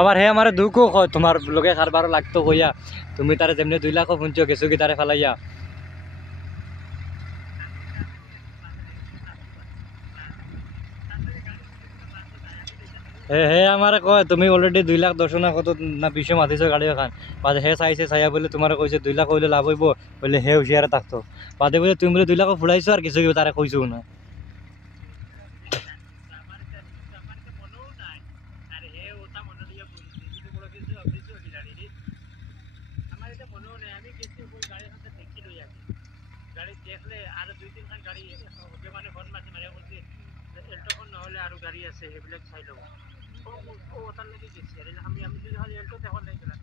আবার হে আমার দুঃখও কয় তোমার লোকে কারবার লাগতো কইয়া তুমি তারে যেমনি 2 লাখও শুনছো কিছু কি তারে ফেলাইয়া হে হে আমার কয় তুমি অলরেডি 2 লাখ 10 না কত না 20 মাতিছো গাড়ি এখন বাদে হে চাইছে চাইয়া বলে তোমার কইছে 2 লাখ হইলে লাভ হইব বলে হে হুশিয়ারে থাকতো বাদে বলে তুমি বলে 2 লাখ ফুলাইছো আর কিছু কি তারে কইছো না গাড়ি দেখলে আরো 2-3 খান গাড়ি হবে মানে ফোন মারছে মানে বলছি এলটোখন নহলে আরো গাড়ি আছে এবিলাক চাই লব ও ওটার লাগি গেছি আর আমি যদি খালি এলটো দেখুন নাই গেলাম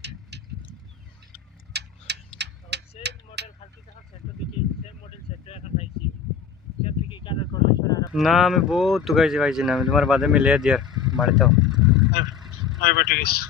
সেম মডেল খালকি দেখা সেন্টো দেখি সেম মডেল সেন্টো এখন পাইছি কেটে কি কালার করলে না আমি বহুত টুকাইছি পাইছি না আমি তোমার বাদে মিলিয়ে দিয়ার বাড়িতেও আর বেটে গেছি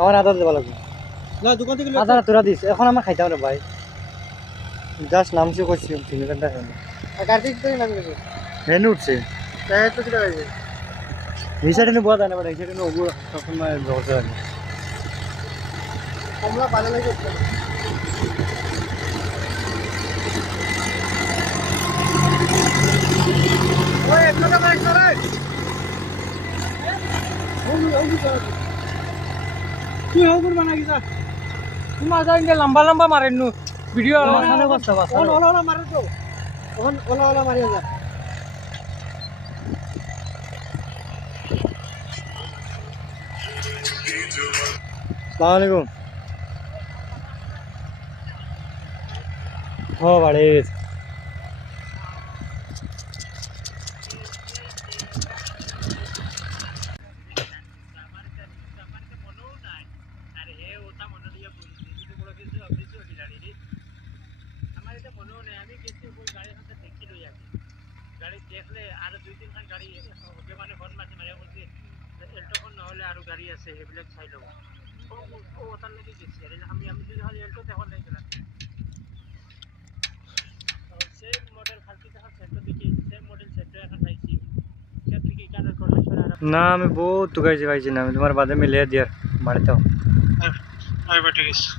আমার আদা দেওয়া লাগবে না দোকান থেকে আদা তোরা দিস এখন আমার খাইতাম রে ভাই জাস্ট নামছি করছি 3 ঘন্টা হয়নি কার্তিক তো নাম গেছে হেন উঠছে তাই তো কিটা হইছে এই সাইডে নিয়ে বোঝা না বাট এই সাইডে নিয়ে ওগুলো সবসময় ব্যবস্থা হয় কমলা ভালো লাগে ওই একটা বাইক চালাই কি হোগুর বানা গিয়া তোমার যাইলে লম্বা লম্বা মারেন নু ভিডিও ওখানে বসতে বাস ওলা ওলা মারে তো ওখান ওলা ওলা মারিয়া যা আসসালামু আলাইকুম ও বাড়ি গাড়ি দেখলে আরো 2-3 খান গাড়ি হবে মানে ফোন মারছে মানে বলছি এলটোখন নহলে আরো গাড়ি আছে এবিলাক চাই লব ও ওটার লাগি গেছি আর আমি যদি খালি এলটো দেখুন নাই গেলাম সেম মডেল খালকি দেখা সেন্টো দেখি সেম মডেল সেন্টো এখন পাইছি কেটে কি কালার করলে না আমি বহুত টুকাইছি পাইছি না আমি তোমার বাদে মিলিয়ে দিয়ার বাড়িতেও আর বেটে গেছি